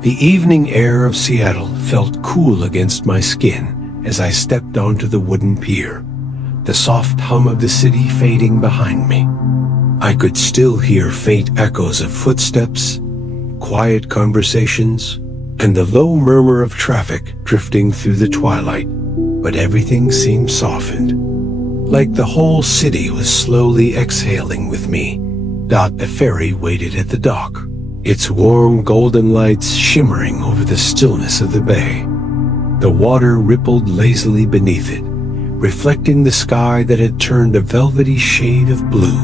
The evening air of Seattle felt cool against my skin as I stepped onto the wooden pier, the soft hum of the city fading behind me. I could still hear faint echoes of footsteps, quiet conversations, and the low murmur of traffic drifting through the twilight, but everything seemed softened, like the whole city was slowly exhaling with me. The ferry waited at the dock, its warm golden lights shimmering over the stillness of the bay. The water rippled lazily beneath it, reflecting the sky that had turned a velvety shade of blue.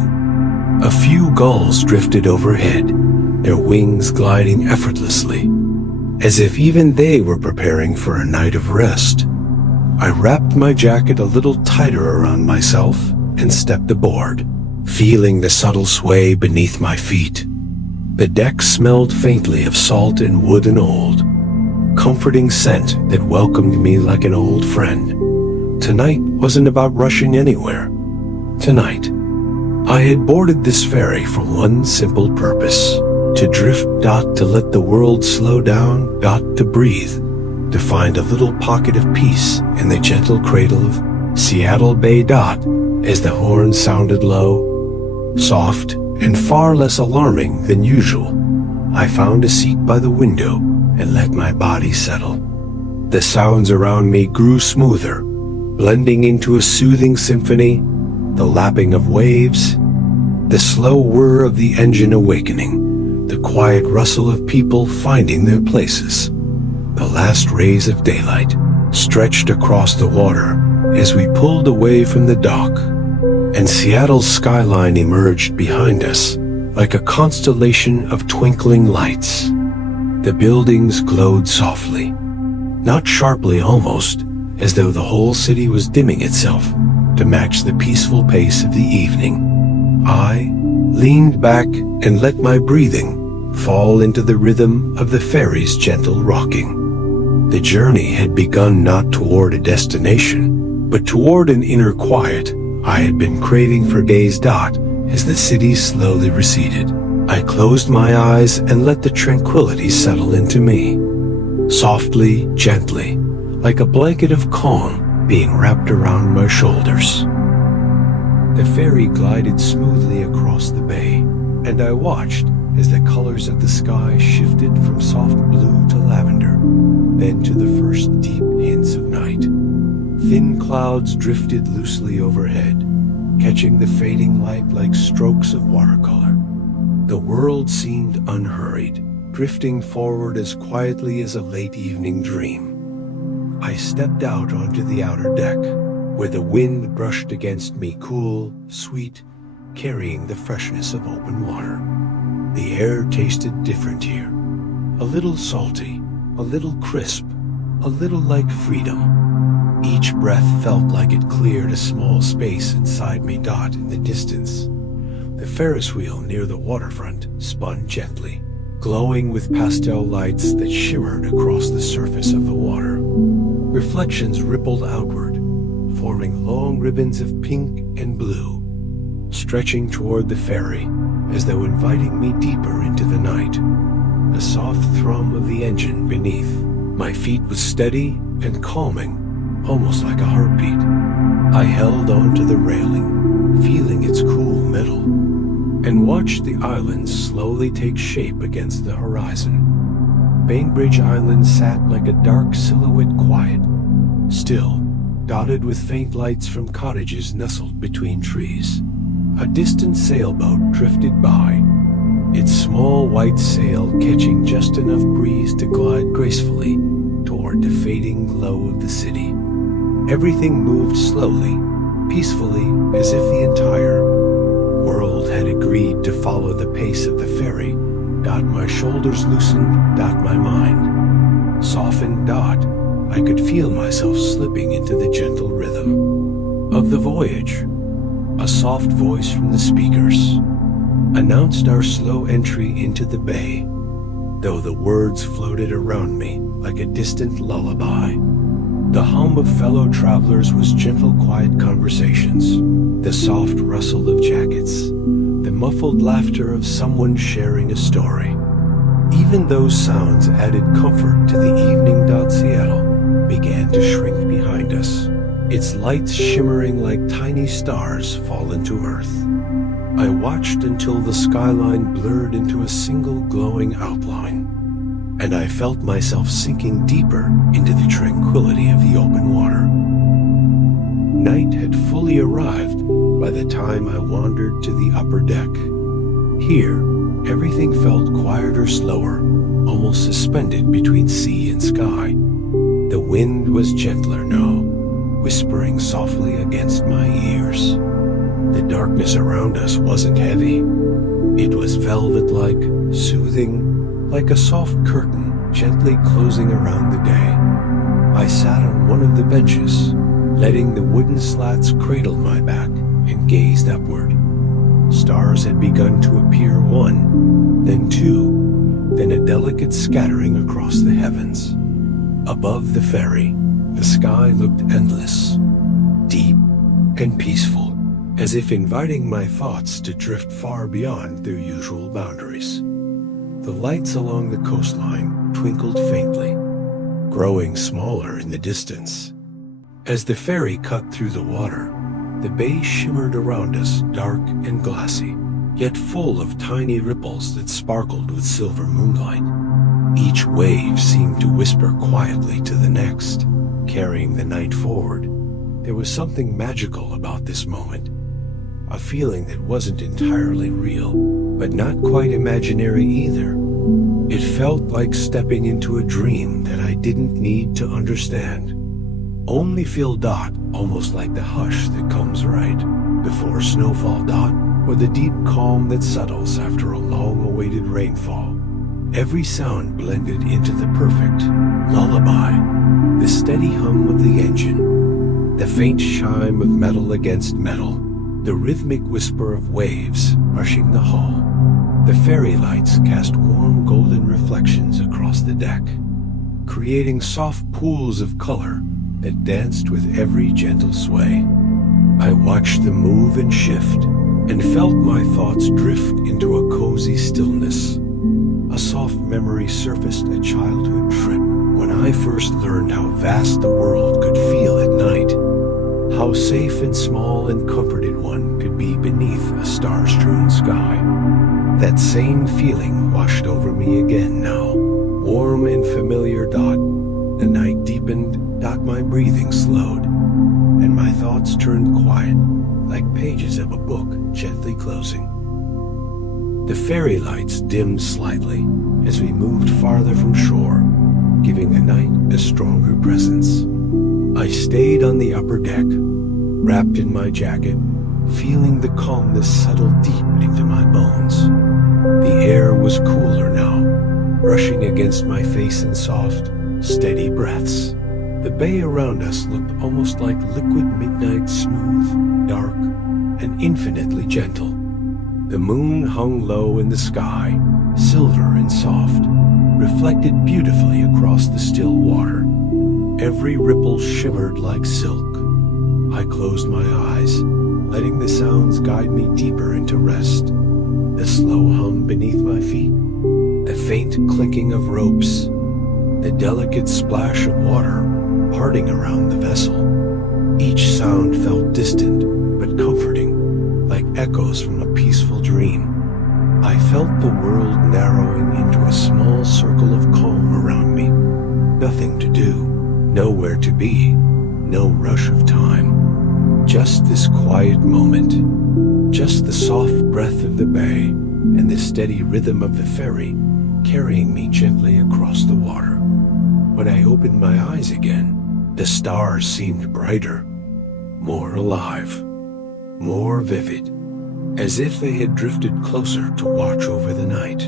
A few gulls drifted overhead, their wings gliding effortlessly, as if even they were preparing for a night of rest. I wrapped my jacket a little tighter around myself and stepped aboard, feeling the subtle sway beneath my feet. The deck smelled faintly of salt and wood and old, comforting scent that welcomed me like an old friend. Tonight wasn't about rushing anywhere. Tonight, I had boarded this ferry for one simple purpose: to drift, to let the world slow down, to breathe, to find a little pocket of peace in the gentle cradle of Seattle Bay. As the horn sounded low, soft, and far less alarming than usual, I found a seat by the window and let my body settle. The sounds around me grew smoother, blending into a soothing symphony, the lapping of waves, the slow whir of the engine awakening, the quiet rustle of people finding their places. The last rays of daylight stretched across the water as we pulled away from the dock, and Seattle's skyline emerged behind us like a constellation of twinkling lights. The buildings glowed softly, not sharply, almost as though the whole city was dimming itself to match the peaceful pace of the evening. I leaned back and let my breathing fall into the rhythm of the ferry's gentle rocking. The journey had begun not toward a destination, but toward an inner quiet I had been craving for days. As the city slowly receded, I closed my eyes and let the tranquility settle into me, softly, gently, like a blanket of calm being wrapped around my shoulders. The ferry glided smoothly across the bay, and I watched as the colors of the sky shifted from soft blue to lavender, then to the first deep hints of night. Thin clouds drifted loosely overhead, catching the fading light like strokes of watercolor. The world seemed unhurried, drifting forward as quietly as a late evening dream. I stepped out onto the outer deck, where the wind brushed against me, cool, sweet, carrying the freshness of open water. The air tasted different here, a little salty, a little crisp, a little like freedom. Each breath felt like it cleared a small space inside me. In the distance, the Ferris wheel near the waterfront spun gently, glowing with pastel lights that shimmered across the surface of the water. Reflections rippled outward, forming long ribbons of pink and blue, stretching toward the ferry as though inviting me deeper into the night. A soft thrum of the engine beneath my feet was steady and calming, almost like a heartbeat. I held onto the railing, feeling its cool metal, and watched the island slowly take shape against the horizon. Bainbridge Island sat like a dark silhouette, quiet, still, dotted with faint lights from cottages nestled between trees. A distant sailboat drifted by, its small white sail catching just enough breeze to glide gracefully toward the fading glow of the city. Everything moved slowly, peacefully, as if the entire world had agreed to follow the pace of the ferry. My shoulders loosened. My mind softened. I could feel myself slipping into the gentle rhythm of the voyage. A soft voice from the speakers announced our slow entry into the bay, though the words floated around me like a distant lullaby. The hum of fellow travelers was gentle, quiet conversations, the soft rustle of jackets, the muffled laughter of someone sharing a story. Even those sounds added comfort to the evening. Seattle began to shrink behind us, its lights shimmering like tiny stars fallen to earth. I watched until the skyline blurred into a single glowing outline, and I felt myself sinking deeper into the tranquility of the open water. Night had fully arrived by the time I wandered to the upper deck. Here, everything felt quieter, slower, almost suspended between sea and sky. The wind was gentler now, whispering softly against my ears. The darkness around us wasn't heavy. It was velvet-like, soothing, like a soft curtain gently closing around the day. I sat on one of the benches, letting the wooden slats cradle my back, and gazed upward. Stars had begun to appear, one, then two, then a delicate scattering across the heavens. Above the ferry, the sky looked endless, deep and peaceful, as if inviting my thoughts to drift far beyond their usual boundaries. The lights along the coastline twinkled faintly, growing smaller in the distance. As the ferry cut through the water, the bay shimmered around us, dark and glassy, yet full of tiny ripples that sparkled with silver moonlight. Each wave seemed to whisper quietly to the next, carrying the night forward. There was something magical about this moment, a feeling that wasn't entirely real, but not quite imaginary either. It felt like stepping into a dream that I didn't need to understand. Only feel. Almost like the hush that comes right before snowfall. Or the deep calm that settles after a long-awaited rainfall. Every sound blended into the perfect lullaby. The steady hum of the engine, the faint chime of metal against metal, the rhythmic whisper of waves brushing the hull. The ferry lights cast warm golden reflections across the deck, creating soft pools of color that danced with every gentle sway. I watched them move and shift, and felt my thoughts drift into a cozy stillness. A soft memory surfaced, a childhood trip, when I first learned how vast the world could feel at night, how safe and small and comforted one could be beneath a star-strewn sky. That same feeling washed over me again now, warm and familiar. The night deepened. My breathing slowed, and my thoughts turned quiet, like pages of a book gently closing. The ferry lights dimmed slightly as we moved farther from shore, giving the night a stronger presence. I stayed on the upper deck, wrapped in my jacket, feeling the calmness settle deep into my bones. The air was cooler now, brushing against my face in soft, steady breaths. The bay around us looked almost like liquid midnight, smooth, dark, and infinitely gentle. The moon hung low in the sky, silver and soft, reflected beautifully across the still water. Every ripple shimmered like silk. I closed my eyes, letting the sounds guide me deeper into rest. The slow hum beneath my feet, the faint clinking of ropes, the delicate splash of water parting around the vessel. Each sound felt distant but comforting, like echoes from a peaceful dream. I felt the world narrowing into a small circle of calm around me. Nothing to do, nowhere to be, no rush of time. Just this quiet moment, just the soft breath of the bay and the steady rhythm of the ferry carrying me gently across the water. When I opened my eyes again, the stars seemed brighter, more alive, more vivid, as if they had drifted closer to watch over the night.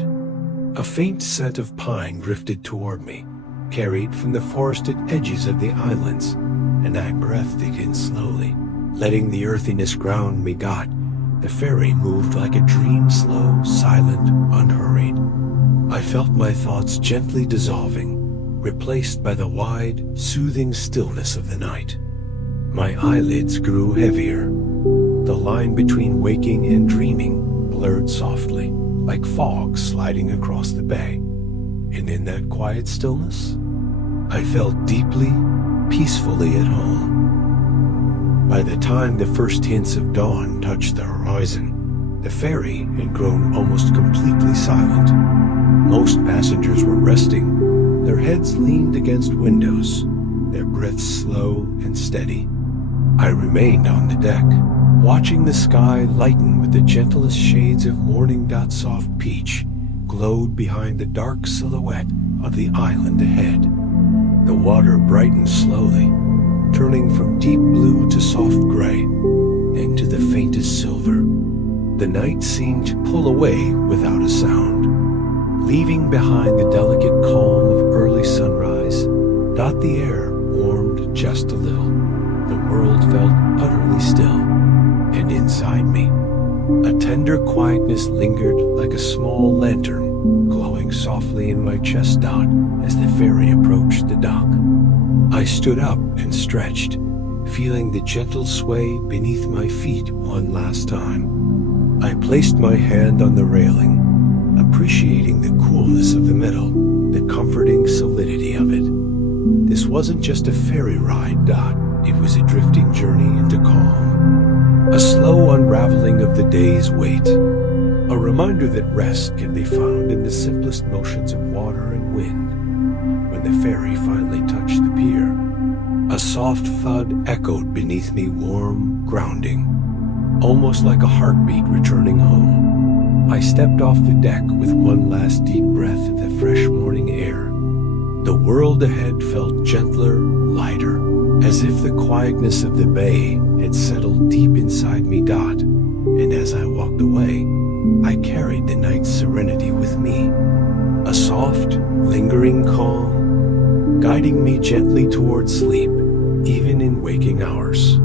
A faint scent of pine drifted toward me, carried from the forested edges of the islands, and I breathed it in slowly, letting the earthiness ground me. The ferry moved like a dream, slow, silent, unhurried. I felt my thoughts gently dissolving, replaced by the wide, soothing stillness of the night. My eyelids grew heavier. The line between waking and dreaming blurred softly, like fog sliding across the bay. And in that quiet stillness, I felt deeply, peacefully at home. By the time the first hints of dawn touched the horizon, the ferry had grown almost completely silent. Most passengers were resting, their heads leaned against windows, their breaths slow and steady. I remained on the deck, watching the sky lighten with the gentlest shades of morning. Soft peach glowed behind the dark silhouette of the island ahead. The water brightened slowly, turning from deep blue to soft gray, then to the faintest silver. The night seemed to pull away without a sound, leaving behind the delicate calm of early sunrise. The air warmed just a little. The world felt utterly still, and inside me, a tender quietness lingered like a small lantern glowing softly in my chest. As the ferry approached the dock, I stood up and stretched, feeling the gentle sway beneath my feet one last time. I placed my hand on the railing, appreciating the coolness of the metal, the comforting solidity of it. This wasn't just a ferry ride. It was a drifting journey into calm, a slow unraveling of the day's weight, a reminder that rest can be found in the simplest motions of water and wind. When the ferry finally touched the pier, a soft thud echoed beneath me, warm, grounding, almost like a heartbeat returning home. I stepped off the deck with one last deep breath of the fresh morning air. The world ahead felt gentler, lighter, as if the quietness of the bay had settled deep inside me. And as I walked away, I carried the night's serenity with me, a soft, lingering calm, guiding me gently toward sleep, even in waking hours.